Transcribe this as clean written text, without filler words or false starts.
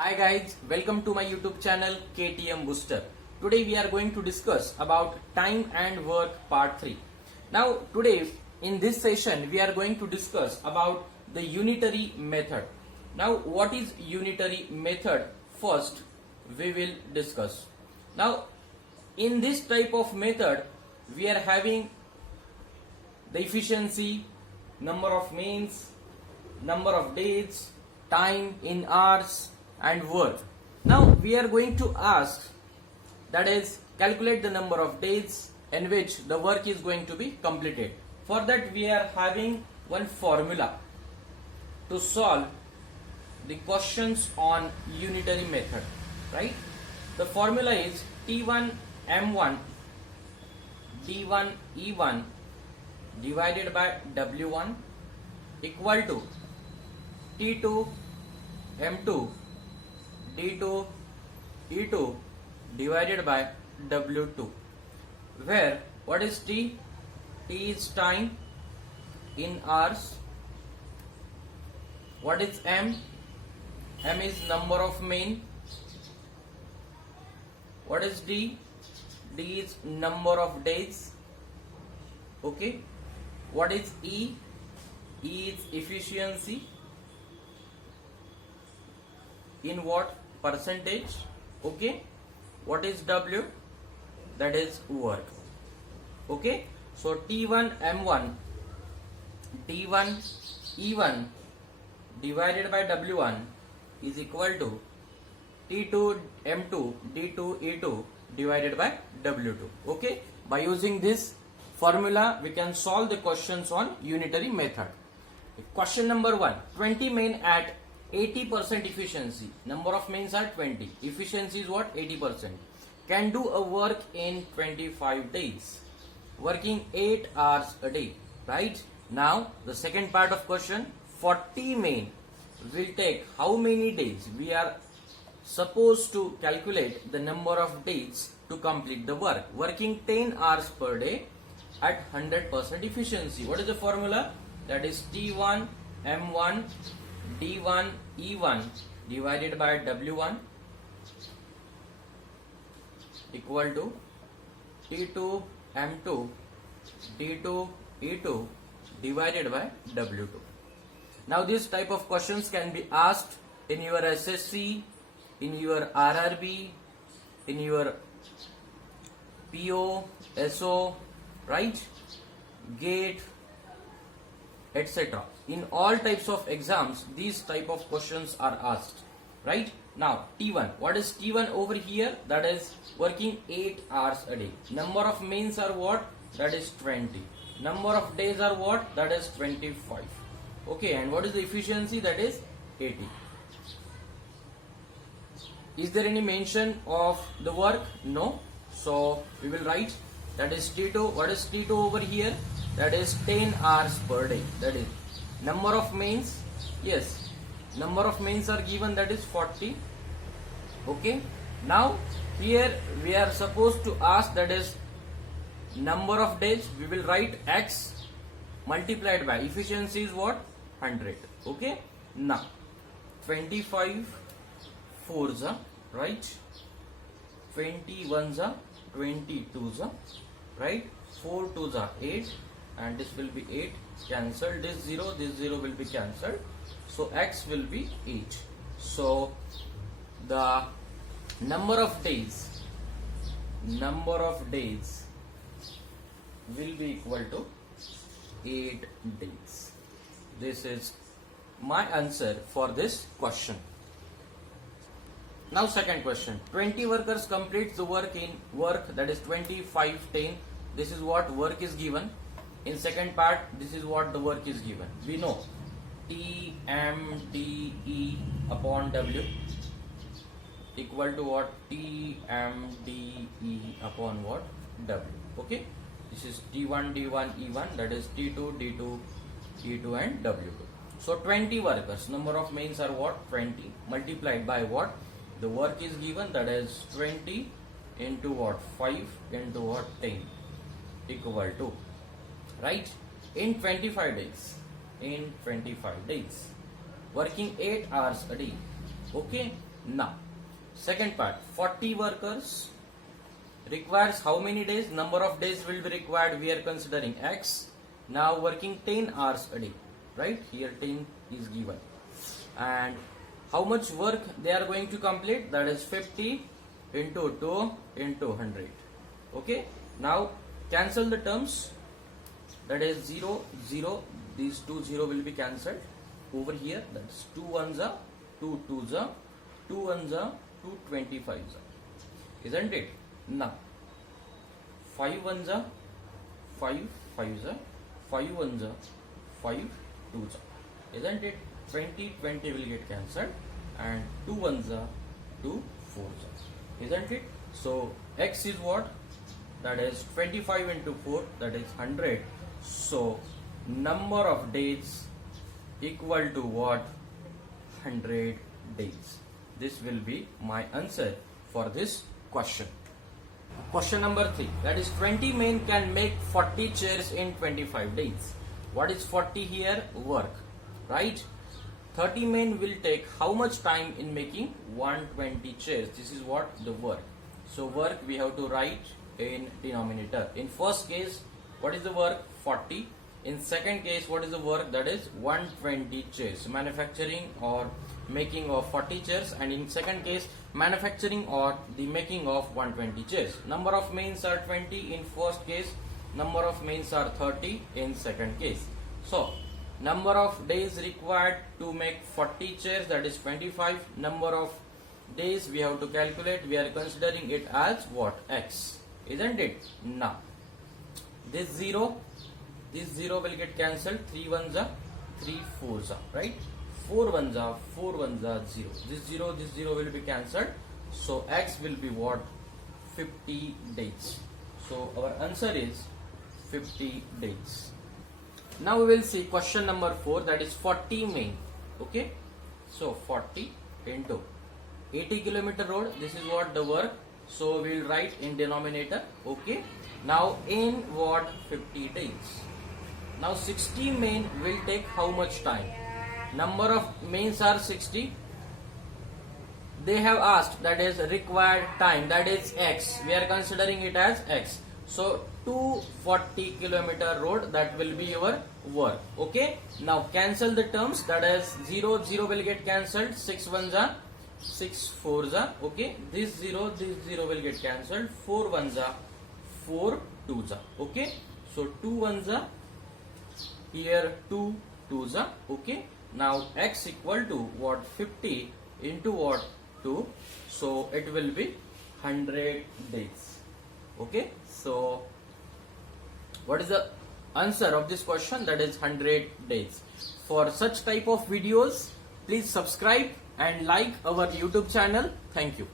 Hi guys, welcome to my YouTube channel KTM Booster. Today we are going to discuss about time and work part 3. Now today in this session we are going to discuss about the unitary method. Now what is unitary method? First we will discuss. Now in this type of method we are having the efficiency, number of means, number of days, time in hours and work. Now we are going to ask, that is calculate the number of days in which the work is going to be completed. For that we are having one formula to solve the questions on unitary method, right? The formula is T1 M1 D1 E1 divided by W1 equal to T2 M2 D2 E2 divided by W2, where what is T? T is time in hours. What is M? M is number of main. What is D? D is number of days. Okay. What is E? E is efficiency. In what? Percentage. Okay. What is W? That is work. Okay. So T1 M1 D1 E1 divided by W1 is equal to T2 M2 D2 E2 divided by W2. Okay. By using this formula we can solve the questions on unitary method. Question number 1. 20 men at 80% efficiency. Number of mains are 20. Efficiency is what? 80%. Can do a work in 25 days. Working 8 hours a day. Right? Now the second part of question. 40 men will take how many days? We are supposed to calculate the number of days to complete the work. Working 10 hours per day at 100% efficiency. What is the formula? That is T1 M1 D1 E1 divided by W1 equal to T2 M2 D2 E2 divided by W2. Now this type of questions can be asked in your SSC, in your RRB, in your PO, SO, right? GATE, etc. In all types of exams these type of questions are asked, right? Now T1, what is T1 over here? That is working 8 hours a day. Number of mains are what? That is 20. Number of days are what? That is 25. Okay, and what is the efficiency? That is 80. Is there any mention of the work? No. So we will write, that is T2. What is T2 over here? That is 10 hours per day. That is number of mains. Yes, number of mains are given, that is 40. Okay. Now here we are supposed to ask, that is number of days. We will write X multiplied by efficiency is what? 100. Okay. Now 25 4s are right, 21s are 22s are right, 4 2s are 8 and this will be 8. Cancel this 0 will be cancelled, so X will be 8. So the number of days will be equal to 8 days. This is my answer for this question. Now second question. 20 workers complete the work in work, that is 25 10. This is what work is given. In second part, this is what the work is given. We know T M D E upon W equal to what? T M D E upon what? W. Okay. This is T1 D1 E1, that is T2 D2 E2 and W2. So 20 workers. Number of mains are what? 20 multiplied by what? The work is given, that is 20 into what? 5 into what? 10 equal to, right? In 25 days, working 8 hours a day. Okay, Now, second part, 40 workers requires how many days? Number of days will be required. We are considering X. Now working 10 hours a day, right? Here 10 is given. And how much work they are going to complete? That is 50 into 2 into 100. Okay. Now cancel the terms. That is 0, 0. These 2 0 will be cancelled. Over here, that's 2 ones are 2 twos are 2 ones are 2 25s are. Isn't it? Now 5 ones are 5 5s are 5 ones are 5 twos are. Isn't it? 20 20 will get cancelled and 2 ones are 2 4s are. Isn't it? So X is what? That is 25 into 4, that is 100. So number of days equal to what? 100 days. This will be my answer for this question. Question number 3, that is 20 men can make 40 chairs in 25 days. What is 40 here? Work, right? 30 men will take how much time in making 120 chairs? This is what? The work. So work we have to write in denominator. In first case, what is the work? 40. In second case, what is the work? That is 120 chairs. Manufacturing or making of 40 chairs, and in second case, manufacturing or the making of 120 chairs. Number of men are 20 in first case, number of men are 30 in second case. So number of days required to make 40 chairs, that is 25. Number of days we have to calculate. We are considering it as what? X. Isn't it? Now this 0 will get cancelled. 3 ones are 3 4s are, right? 4 ones are 0. This 0 will be cancelled. So X will be what? 50 days. So our answer is 50 days. Now we will see question number 4, that is 40 men. Okay. So 40 into 80 kilometer road. This is what the work. So we will write in denominator. Okay. Now in what? 50 days. Now 60 men will take how much time? Number of men are 60. They have asked, that is required time, that is X. We are considering it as X. So 240 kilometer road, that will be your work. Okay. Now cancel the terms. That is 0 will get cancelled. 6 ones are 6 4s are. Okay. This 0 will get cancelled. 4 ones are 4 2s are. Okay. So 2 ones are here, 2 2s are. Okay. Now X equal to what? 50 into what? 2. So it will be 100 days. Okay. So what is the answer of this question? That is 100 days. For such type of videos, please subscribe and like our YouTube channel. Thank you.